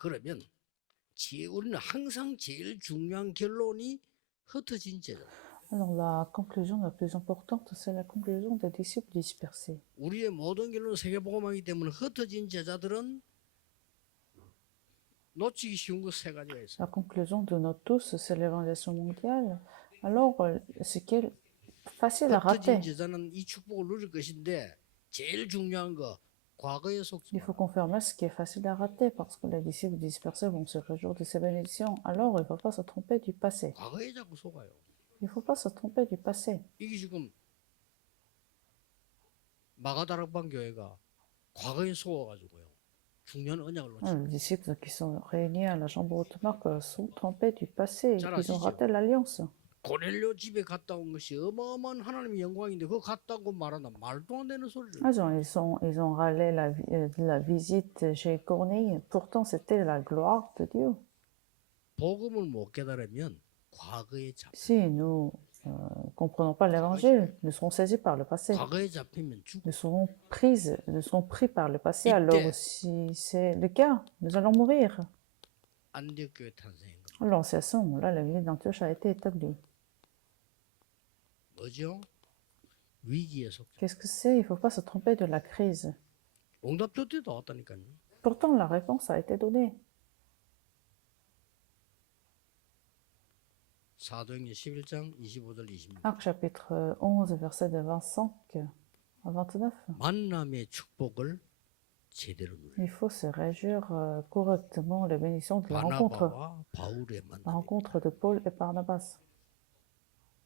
그러면 우리는 항상 제일 중요한 결론이 흩어진 제자. Alors la conclusion la plus importante, c'est la conclusion des disciples dispersés. 우리의 모든 결론은 세계복음이기 때문에 흩어진 제자들은 놓치기 쉬운 거 세 가지가 있어요. La conclusion de nous tous, c'est l'évangélisation mondiale. Alors, ce qui est facile à 흩어진 rater, 제자는 이 축복을 누릴 것인데 제일 중요한 거 과거에 속지 il faut confirmer ce qui est facile à rater, parce que les disciples dispersés vont se réjouir de ces bénédictions. Alors, il ne faut pas se tromper du passé. 과거에 자꾸 속아요. Il ne faut pas se tromper du passé. 이게 지금 마가다락방 교회가 과거에 속아가지고요. 중요한 언약을 놓치고 Les disciples qui sont réunis à la chambre haute marque sont trompés du passé, 잘 ils ont 아시죠? raté l'alliance. 고넬료 집에 갔다 온 것이 어마어마한 하나님의 영광인데 그거 갔다고 말한다. 말도 안 되는 소리를. Ils ont râlé la visite chez Corneille. Pourtant, c'était la gloire de Dieu. 복음을 못 깨달으면 과거에 잡. Si nous ne comprenons pas l'évangile, nous serons saisis par le passé. 과거에 잡히면 죽. Nous serons pris par le passé. 이때- Alors, si c'est le cas, nous allons mourir. 안디옥교회 탄생인 거. Alors, c'est à ce moment-là, l'église d'Antioche a été établie. 뭐죠? 위기에 속. Qu'est-ce que c'est? Il ne faut pas se tromper de la crise. 응답 줄 때도 왔다니까요. Pourtant, la réponse a été donnée. 사도행전 11장 25절 26절. Acte chapitre 11, verset de 25 à 29. 만남의 축복을 제대로 누려. Il faut se réjouir correctement les bénédictions de la rencontre. 바나바와 바울의 La 만남. rencontre de Paul et Barnabas.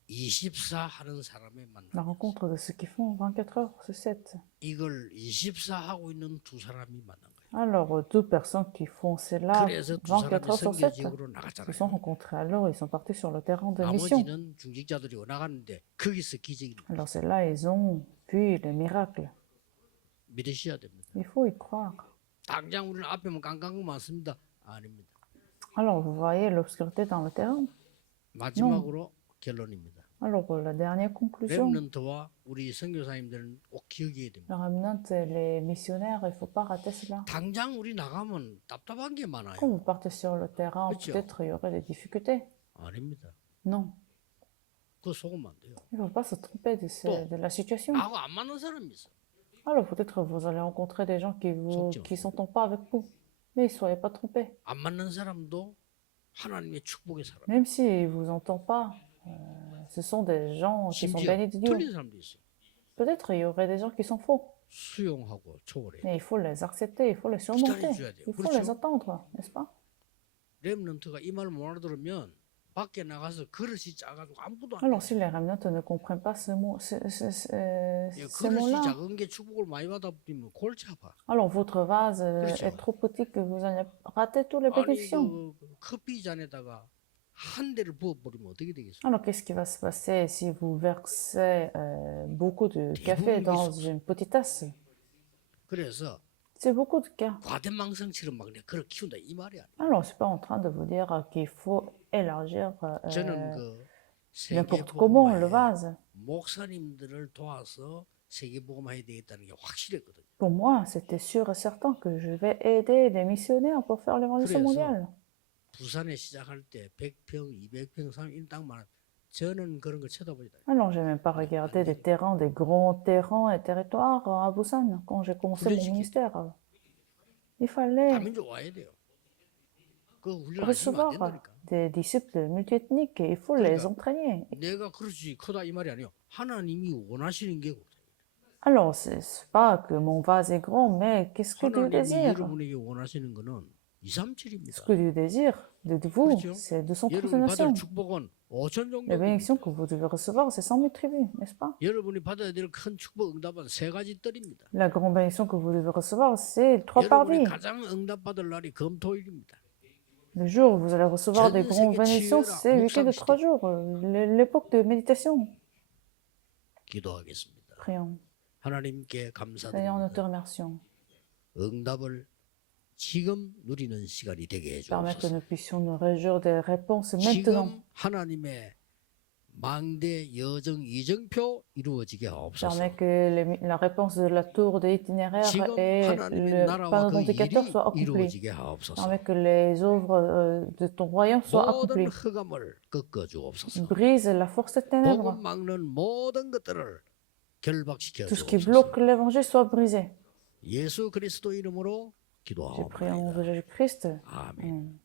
24 하는 사람의 만남. La rencontre de ceux qui font 24 heures sur 7. 이걸 24 하고 있는 두 사람이 만난 거예요. Alors, deux personnes qui font cela 그래서 두 24 사람이 heures sur 7 선교지역으로 se sont 나갔잖아요. rencontrés. Alors, ils sont partis sur le terrain de mission. 나머지는 중직자들이 나갔는데 거기서 기적이 일어나요. Alors, c'est là ils ont vu les miracles. 믿으셔야 됩니다. Il faut y croire. 당장 우리는 앞에만 깡깡 많습니다. 아닙니다. Alors, vous voyez l'obscurité dans le terrain. 마지막으로 결론입니다. Alors, la dernière conclusion. 렘넌트와 우리 선교사님들은 꼭 기억해야 됩니다. Le remnant et les missionnaires, il ne faut pas rater cela. 당장 우리 나가면 답답한 게 많아요. Quand vous partez sur le terrain, 그렇죠. peut-être il y aurait des difficultés. 아닙니다. Non, 그거 속으면 안 돼요. il ne faut pas se tromper de la situation. 나하고 안 맞는 사람이 있어. Alors peut-être vous allez rencontrer des gens qui ne s'entendent pas avec vous. Mais ne soyez pas trompés. 안 맞는 사람도 하나님의 축복의 사람. Même s'ils ne vous entendent pas, ce sont des gens qui sont 심지어 bénis de Dieu. 틀린 사람도 있어. Peut-être il y aurait des gens qui sont faux. 수용하고 초월해. Mais il faut les accepter, il faut les surmonter. 기다려줘야 돼요. Il faut 그렇죠? les attendre, n'est-ce pas? 렘넌트가 이 말을 못 알아들으면 밖에 나가서 그릇이 작아지고 아무것도 안 돼. Alors si les remnants ne comprennent pas ce mot, ces 그릇이 mots-là, 작은 게 축복을 많이 받아버리면 골치 아파. alors votre vase 그렇죠. est trop petit que vous allez rater toutes les 아니 bénédictions. 그 커피 잔에다가 한 대를 부어버리면 어떻게 되겠어? Alors qu'est-ce qui va se passer si vous versez beaucoup de café dans une petite tasse? 그래서 C'est beaucoup de cas. 과대망상처럼 막 내가 그걸 키운다 이 말이 아니야. Alors je suis pas en train de vous dire qu'il faut élargir 저는 그 n'importe comment le 세계복음화에 vase. 목사님들을 도와서 세계복음화해야 되겠다는 게 확실했거든요. Pour moi, c'était sûr et certain que je vais aider les missionnaires pour faire l'évangélisation 그래서 mondiale. 부산에 시작할 때 100평, 200평, 300평 땅만 저는 그런 걸 쳐다보지 않아요. Alors, je n'ai même pas regardé des terrains, des grands terrains et territoires à Busan quand j'ai commencé mon ministère. Il fallait 다민족 와야 돼요. 그 훈련 안 시키면 안 recevoir 된다니까. des disciples multiethniques et il faut les entraîner. 내가 그렇지 크다 이 말이 아니에요. 하나님이 원하시는 게 Alors, c'est pas que mon vase est grand, mais qu'est-ce que Dieu 하나님이 désire? 여러분에게 원하시는 거는 2, 3, Ce 7입니다. que Dieu désire de vous, 그렇죠? c'est 200 여러분이 받을 nations. 축복은 5천 Les 정도. bénédictions que vous devez recevoir, c'est 100 000 tribus, n'est-ce pas? 여러분이 받아야 될 큰 축복 응답은 세 가지 뜰입니다. La grande bénédiction que vous devez recevoir, c'est 3 par 여러분이 vie. 가장 응답 받을 날이 금토일입니다. Le jour où vous allez recevoir des grandes bénédictions, c'est le week-end de 3 jours, l'époque de méditation. 기도하겠습니다. Prions. 하나님께 Seigneur, nous te 감사드립니다. remercions. 응답을 지금 누리는 시간이 되게 Permets que 해주옵소서. nous puissions nous réjouir des réponses maintenant. 지금 하나님의 망대 여정 이정표 이루어지게 하옵소서. Permets que la réponse de la tour de l'itinéraire 지금 et 하나님의 le 나라와 panneau 그 d'indicateur 일이 soient accomplis. 이루어지게 하옵소서. Permets que les œuvres de ton royaume soient 모든 accomplies. 흑암을 꺾어 주옵소서. Brise la force des ténèbres. 복음 막는 모든 것들을 결박시켜 Tout ce qui 주옵소서. bloque l'évangile soit brisé. 예수 그리스도 이름으로 J'ai prié au nom de 기도하옵나이다. Jésus-Christ. 아멘. Amen.